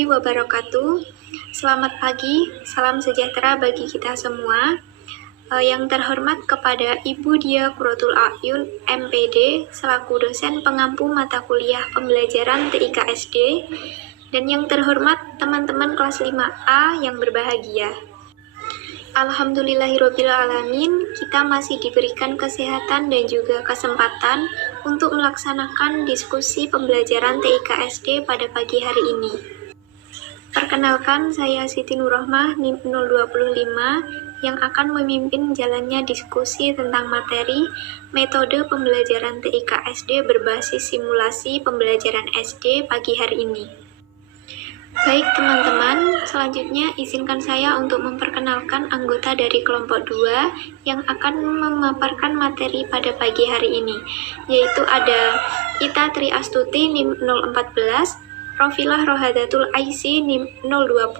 warahmatullahi wabarakatuh. Selamat pagi, salam sejahtera bagi kita semua. Yang terhormat kepada Ibu Dia Qurratul A'yun, MPD, selaku dosen pengampu mata kuliah pembelajaran TIK SD, dan yang terhormat teman-teman kelas 5A yang berbahagia. Alhamdulillahirrabbilalamin, kita masih diberikan kesehatan dan juga kesempatan untuk melaksanakan diskusi pembelajaran TIK SD pada pagi hari ini. Perkenalkan, saya Siti Nurrohmah, NIM 025, yang akan memimpin jalannya diskusi tentang materi metode pembelajaran TIK SD berbasis simulasi pembelajaran SD pagi hari ini. Baik teman-teman, selanjutnya izinkan saya untuk memperkenalkan anggota dari kelompok 2 yang akan memaparkan materi pada pagi hari ini, yaitu ada Ita Tri Astuti NIM 014, Rofilah Rohadatul Aisy NIM 020,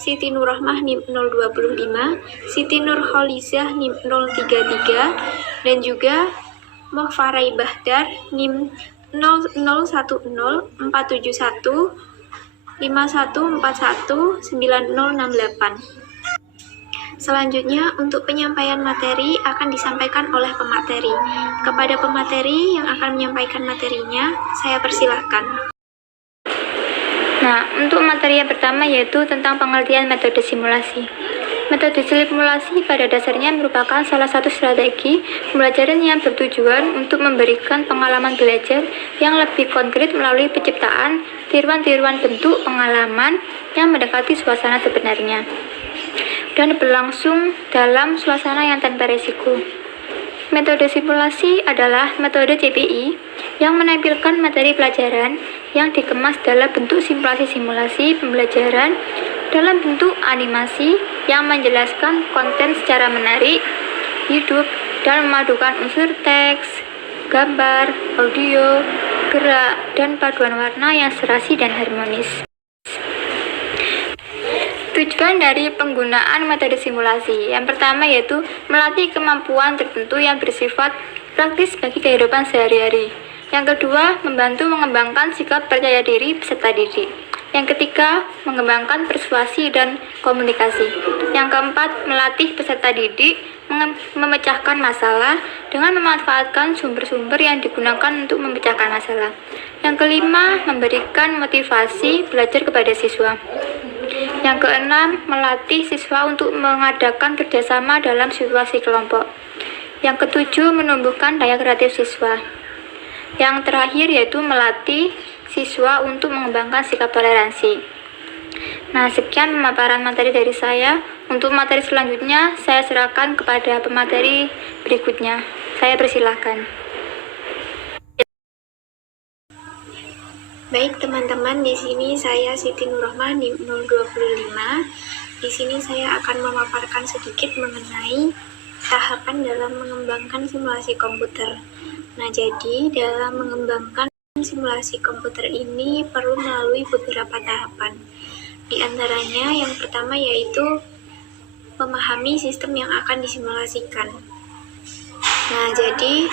Siti Nurrohmah NIM 025, Siti Nurholizah NIM 033, dan juga Mohfarai Bahdar NIM 0010471 51419068. Selanjutnya, untuk penyampaian materi akan disampaikan oleh pemateri. Kepada pemateri yang akan menyampaikan materinya, saya persilahkan. Nah, untuk materi yang pertama yaitu tentang pengertian metode simulasi. Metode simulasi pada dasarnya merupakan salah satu strategi pembelajaran yang bertujuan untuk memberikan pengalaman belajar yang lebih konkret melalui penciptaan tiruan-tiruan bentuk pengalaman yang mendekati suasana sebenarnya dan berlangsung dalam suasana yang tanpa resiko. Metode simulasi adalah metode CPI yang menampilkan materi pelajaran yang dikemas dalam bentuk simulasi-simulasi pembelajaran dalam bentuk animasi yang menjelaskan konten secara menarik, hidup, dan memadukan unsur teks, gambar, audio, gerak, dan paduan warna yang serasi dan harmonis. Tujuan dari penggunaan metode simulasi yang pertama yaitu melatih kemampuan tertentu yang bersifat praktis bagi kehidupan sehari-hari. Yang kedua, membantu mengembangkan sikap percaya diri peserta didik. Yang ketiga, mengembangkan persuasi dan komunikasi. Yang keempat, melatih peserta didik memecahkan masalah dengan memanfaatkan sumber-sumber yang digunakan untuk memecahkan masalah. Yang kelima, memberikan motivasi belajar kepada siswa. Yang keenam, melatih siswa untuk mengadakan kerjasama dalam situasi kelompok. Yang ketujuh, menumbuhkan daya kreatif siswa. Yang terakhir yaitu melatih siswa untuk mengembangkan sikap toleransi. Nah, sekian pemaparan materi dari saya. Untuk materi selanjutnya, saya serahkan kepada pemateri berikutnya. Saya persilahkan. Baik teman-teman, di sini saya Siti Nurrohmah NIM 025. Di sini saya akan memaparkan sedikit mengenai tahapan dalam mengembangkan simulasi komputer. Nah, jadi dalam mengembangkan simulasi komputer ini perlu melalui beberapa tahapan. Di antaranya yang pertama yaitu memahami sistem yang akan disimulasikan. Nah, jadi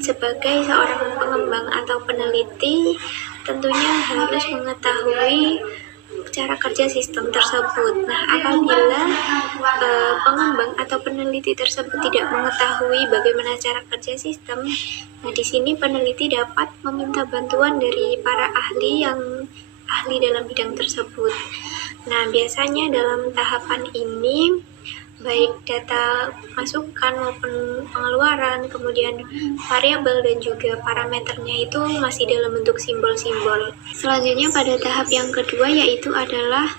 sebagai seorang pengembang atau peneliti tentunya harus mengetahui cara kerja sistem tersebut. Nah, apabila pengembang atau peneliti tersebut tidak mengetahui bagaimana cara kerja sistem, nah di sini peneliti dapat meminta bantuan dari para ahli yang ahli dalam bidang tersebut. Nah, biasanya dalam tahapan ini baik data masukan maupun pengeluaran, kemudian variabel dan juga parameternya itu masih dalam bentuk simbol-simbol. Selanjutnya pada tahap yang kedua yaitu adalah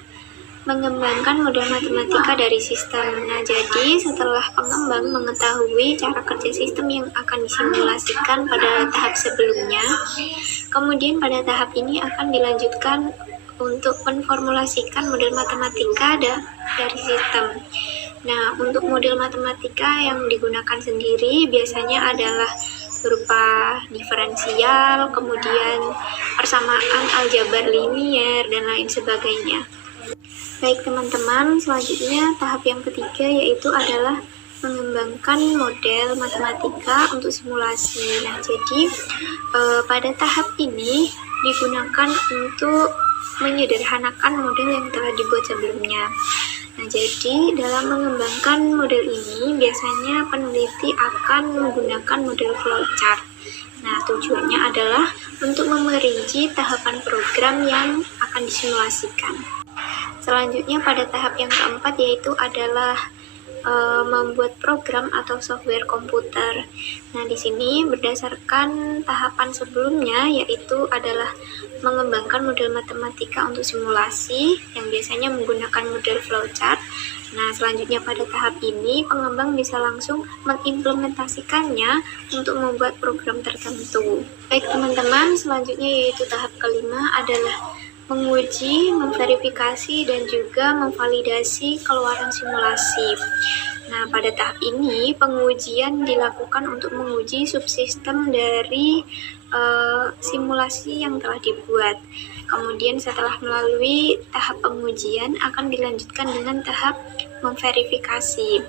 mengembangkan model matematika dari sistem. Nah, jadi setelah pengembang mengetahui cara kerja sistem yang akan disimulasikan pada tahap sebelumnya, kemudian pada tahap ini akan dilanjutkan untuk menformulasikan model matematika dari sistem. Nah, untuk model matematika yang digunakan sendiri biasanya adalah berupa diferensial, kemudian persamaan aljabar linier, dan lain sebagainya. Baik teman-teman, selanjutnya tahap yang ketiga yaitu adalah mengembangkan model matematika untuk simulasi. Nah, jadi pada tahap ini digunakan untuk menyederhanakan model yang telah dibuat sebelumnya. Nah, jadi dalam mengembangkan model ini biasanya peneliti akan menggunakan model flowchart. Nah, tujuannya adalah untuk memerinci tahapan program yang akan disimulasikan. Selanjutnya pada tahap yang keempat yaitu adalah membuat program atau software komputer. Nah, di sini berdasarkan tahapan sebelumnya yaitu adalah mengembangkan model matematika untuk simulasi yang biasanya menggunakan model flowchart. Nah, selanjutnya pada tahap ini pengembang bisa langsung mengimplementasikannya untuk membuat program tertentu. Baik teman-teman, selanjutnya yaitu tahap kelima adalah menguji, memverifikasi, dan juga memvalidasi keluaran simulasi. Nah, pada tahap ini pengujian dilakukan untuk menguji subsistem dari simulasi yang telah dibuat. Kemudian setelah melalui tahap pengujian akan dilanjutkan dengan tahap memverifikasi.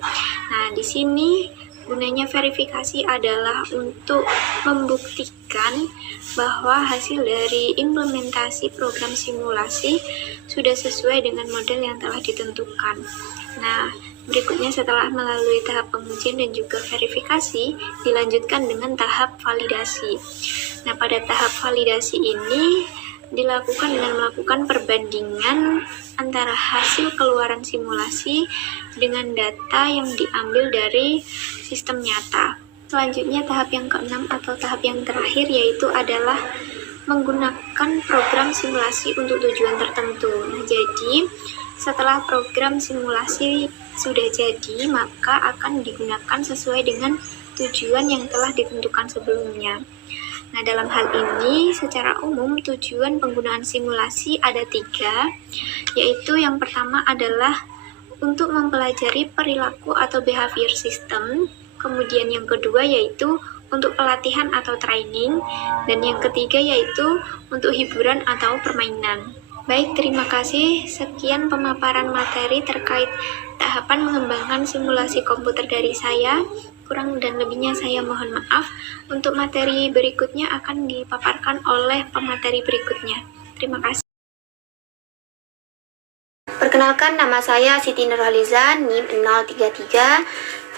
Nah, di sini gunanya verifikasi adalah untuk membuktikan bahwa hasil dari implementasi program simulasi sudah sesuai dengan model yang telah ditentukan. Nah, berikutnya setelah melalui tahap pengujian dan juga verifikasi, dilanjutkan dengan tahap validasi. Nah, pada tahap validasi ini dilakukan dengan melakukan perbandingan antara hasil keluaran simulasi dengan data yang diambil dari sistem nyata. Selanjutnya tahap yang keenam atau tahap yang terakhir yaitu adalah menggunakan program simulasi untuk tujuan tertentu. Nah, jadi setelah program simulasi sudah jadi, maka akan digunakan sesuai dengan tujuan yang telah ditentukan sebelumnya. Nah, dalam hal ini, secara umum tujuan penggunaan simulasi ada 3, yaitu yang pertama adalah untuk mempelajari perilaku atau behavior system, kemudian yang kedua yaitu untuk pelatihan atau training, dan yang ketiga yaitu untuk hiburan atau permainan. Baik, terima kasih. Sekian pemaparan materi terkait tahapan mengembangkan simulasi komputer dari saya. Kurang dan lebihnya saya mohon maaf. Untuk materi berikutnya akan dipaparkan oleh pemateri berikutnya. Terima kasih. Perkenalkan, nama saya Siti Nurhaliza, NIM 033,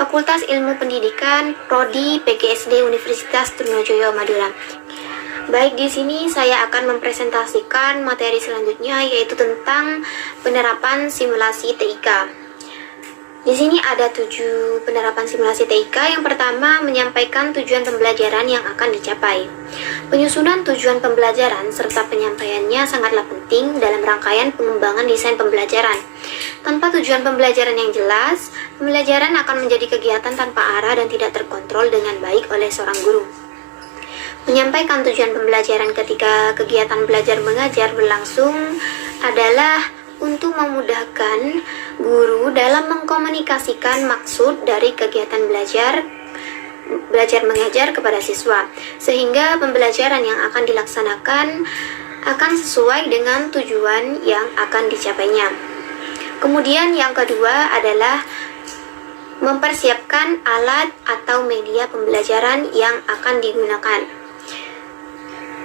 Fakultas Ilmu Pendidikan, Prodi PGSD Universitas Trunojoyo, Madura. Baik, di sini saya akan mempresentasikan materi selanjutnya yaitu tentang penerapan simulasi TIK. Di sini ada 7 penerapan simulasi TIK. Yang pertama, menyampaikan tujuan pembelajaran yang akan dicapai. Penyusunan tujuan pembelajaran serta penyampaiannya sangatlah penting dalam rangkaian pengembangan desain pembelajaran. Tanpa tujuan pembelajaran yang jelas, pembelajaran akan menjadi kegiatan tanpa arah dan tidak terkontrol dengan baik oleh seorang guru. Menyampaikan tujuan pembelajaran ketika kegiatan belajar mengajar berlangsung adalah untuk memudahkan guru dalam mengkomunikasikan maksud dari kegiatan belajar mengajar kepada siswa, sehingga pembelajaran yang akan dilaksanakan akan sesuai dengan tujuan yang akan dicapainya. Kemudian yang kedua adalah mempersiapkan alat atau media pembelajaran yang akan digunakan.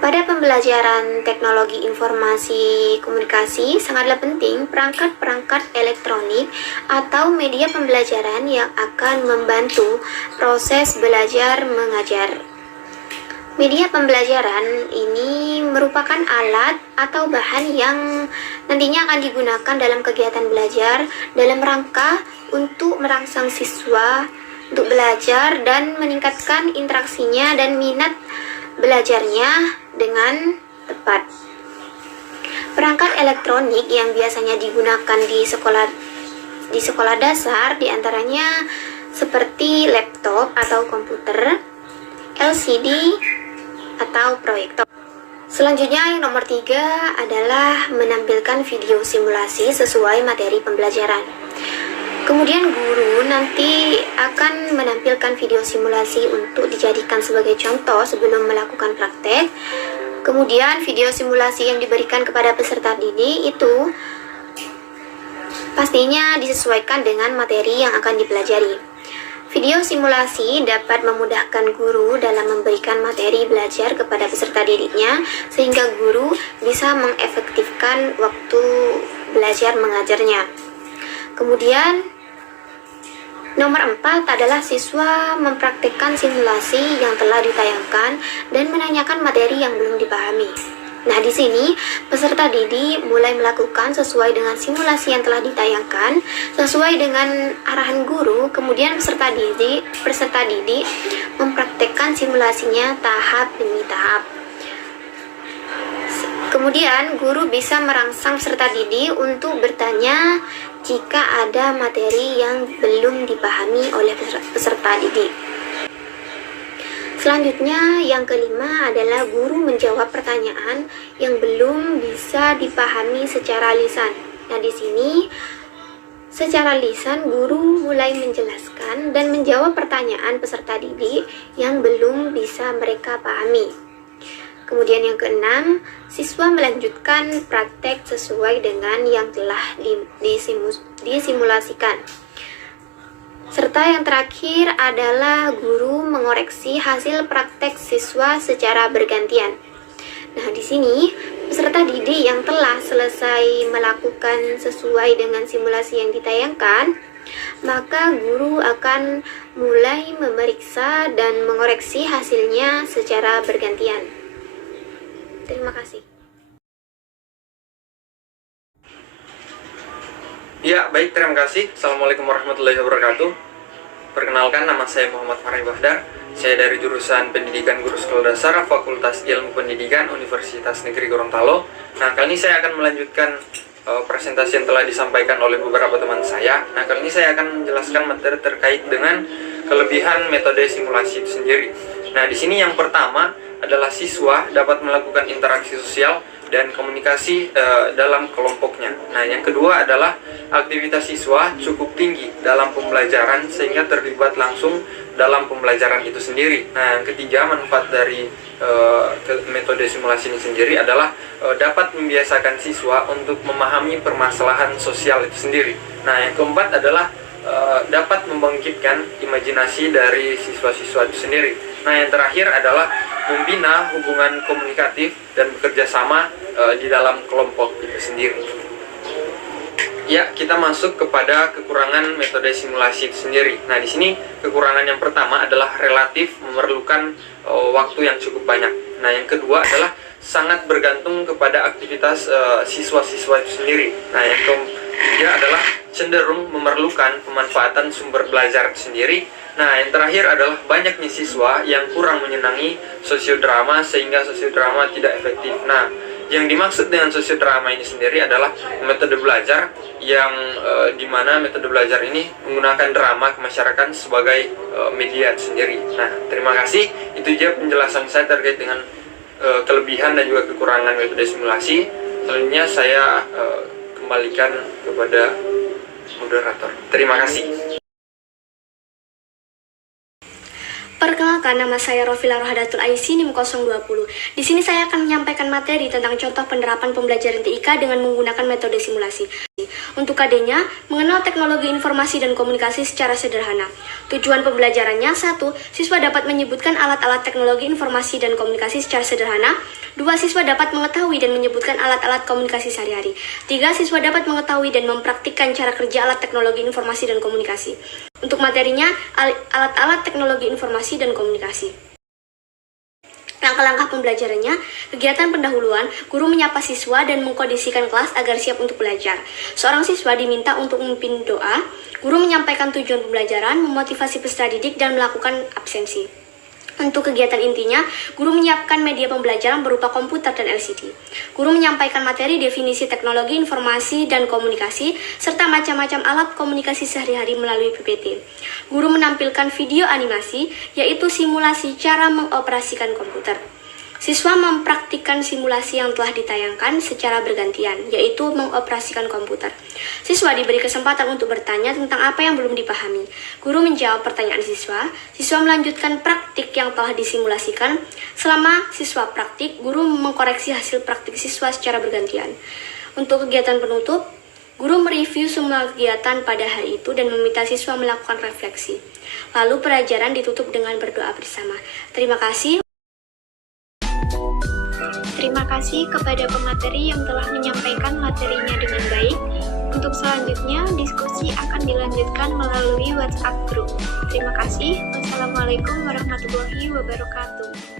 Pada pembelajaran teknologi informasi komunikasi, sangatlah penting perangkat-perangkat elektronik atau media pembelajaran yang akan membantu proses belajar mengajar. Media pembelajaran ini merupakan alat atau bahan yang nantinya akan digunakan dalam kegiatan belajar dalam rangka untuk merangsang siswa untuk belajar dan meningkatkan interaksinya dan minat belajarnya dengan tepat. Perangkat elektronik yang biasanya digunakan di sekolah dasar diantaranya seperti laptop atau komputer, LCD atau proyektor. Selanjutnya yang nomor 3 adalah menampilkan video simulasi sesuai materi pembelajaran. Kemudian guru nanti akan menampilkan video simulasi untuk dijadikan sebagai contoh sebelum melakukan praktek. Kemudian video simulasi yang diberikan kepada peserta didik itu pastinya disesuaikan dengan materi yang akan dipelajari. Video simulasi dapat memudahkan guru dalam memberikan materi belajar kepada peserta didiknya, sehingga guru bisa mengefektifkan waktu belajar mengajarnya. Kemudian, nomor 4 adalah siswa mempraktikkan simulasi yang telah ditayangkan dan menanyakan materi yang belum dipahami. Nah, di sini peserta didik mulai melakukan sesuai dengan simulasi yang telah ditayangkan, sesuai dengan arahan guru. Kemudian peserta didik mempraktekkan simulasinya tahap demi tahap. Kemudian guru bisa merangsang peserta didik untuk bertanya jika ada materi yang belum dipahami oleh peserta didik. Selanjutnya, yang kelima adalah guru menjawab pertanyaan yang belum bisa dipahami secara lisan. Nah, di sini secara lisan guru mulai menjelaskan dan menjawab pertanyaan peserta didik yang belum bisa mereka pahami. Kemudian yang keenam, siswa melanjutkan praktek sesuai dengan yang telah disimulasikan. Serta yang terakhir adalah guru mengoreksi hasil praktek siswa secara bergantian. Nah, di sini peserta didik yang telah selesai melakukan sesuai dengan simulasi yang ditayangkan, maka guru akan mulai memeriksa dan mengoreksi hasilnya secara bergantian. Terima kasih. Ya, baik, terima kasih. Assalamualaikum warahmatullahi wabarakatuh. Perkenalkan, nama saya Muhammad Farhi Bahdar. Saya dari jurusan Pendidikan Guru Sekolah Dasar, Fakultas Ilmu Pendidikan, Universitas Negeri Gorontalo. Nah, kali ini saya akan melanjutkan presentasi yang telah disampaikan oleh beberapa teman saya. Nah, kali ini saya akan menjelaskan materi terkait dengan kelebihan metode simulasi itu sendiri. Nah, di sini yang pertama adalah siswa dapat melakukan interaksi sosial dan komunikasi dalam kelompoknya. Nah, yang kedua adalah aktivitas siswa cukup tinggi dalam pembelajaran sehingga terlibat langsung dalam pembelajaran itu sendiri. Nah, yang ketiga, manfaat dari metode simulasi ini sendiri adalah dapat membiasakan siswa untuk memahami permasalahan sosial itu sendiri. Nah, yang keempat adalah dapat membangkitkan imajinasi dari siswa-siswa itu sendiri. Nah, yang terakhir adalah membina hubungan komunikatif dan bekerja sama di dalam kelompok itu sendiri. Ya, kita masuk kepada kekurangan metode simulasi itu sendiri. Nah, di sini kekurangan yang pertama adalah relatif memerlukan waktu yang cukup banyak. Nah, yang kedua adalah sangat bergantung kepada aktivitas siswa-siswa itu sendiri. Nah, yang ketiga adalah cenderung memerlukan pemanfaatan sumber belajar itu sendiri. Nah, yang terakhir adalah banyaknya siswa yang kurang menyenangi sosiodrama sehingga sosiodrama tidak efektif. Nah, yang dimaksud dengan sosiodrama ini sendiri adalah metode belajar yang dimana metode belajar ini menggunakan drama kemasyarakatan sebagai media sendiri. Nah, terima kasih. Itu saja penjelasan saya terkait dengan kelebihan dan juga kekurangan metode simulasi. Selanjutnya saya kembalikan kepada moderator. Terima kasih. Perkenalkan, nama saya Rofila Rohadatul Aisy, NIM 020. Di sini saya akan menyampaikan materi tentang contoh penerapan pembelajaran TIK dengan menggunakan metode simulasi. Untuk KD-nya, mengenal teknologi informasi dan komunikasi secara sederhana. Tujuan pembelajarannya: 1. Siswa dapat menyebutkan alat-alat teknologi informasi dan komunikasi secara sederhana. 2. Siswa dapat mengetahui dan menyebutkan alat-alat komunikasi sehari-hari. 3. Siswa dapat mengetahui dan mempraktikkan cara kerja alat teknologi informasi dan komunikasi. Untuk materinya, alat-alat teknologi informasi dan komunikasi. Langkah-langkah pembelajarannya: kegiatan pendahuluan, guru menyapa siswa dan mengkondisikan kelas agar siap untuk belajar. Seorang siswa diminta untuk memimpin doa, guru menyampaikan tujuan pembelajaran, memotivasi peserta didik, dan melakukan absensi. Untuk kegiatan intinya, guru menyiapkan media pembelajaran berupa komputer dan LCD. Guru menyampaikan materi definisi teknologi informasi dan komunikasi, serta macam-macam alat komunikasi sehari-hari melalui PPT. Guru menampilkan video animasi, yaitu simulasi cara mengoperasikan komputer. Siswa mempraktikkan simulasi yang telah ditayangkan secara bergantian, yaitu mengoperasikan komputer. Siswa diberi kesempatan untuk bertanya tentang apa yang belum dipahami. Guru menjawab pertanyaan siswa. Siswa melanjutkan praktik yang telah disimulasikan. Selama siswa praktik, guru mengkoreksi hasil praktik siswa secara bergantian. Untuk kegiatan penutup, Guru mereview semua kegiatan pada hari itu dan meminta siswa melakukan refleksi. Lalu pelajaran ditutup dengan berdoa bersama. Terima kasih. Terima kasih kepada pemateri yang telah menyampaikan materinya dengan baik. Untuk selanjutnya, diskusi akan dilanjutkan melalui WhatsApp group. Terima kasih. Wassalamualaikum warahmatullahi wabarakatuh.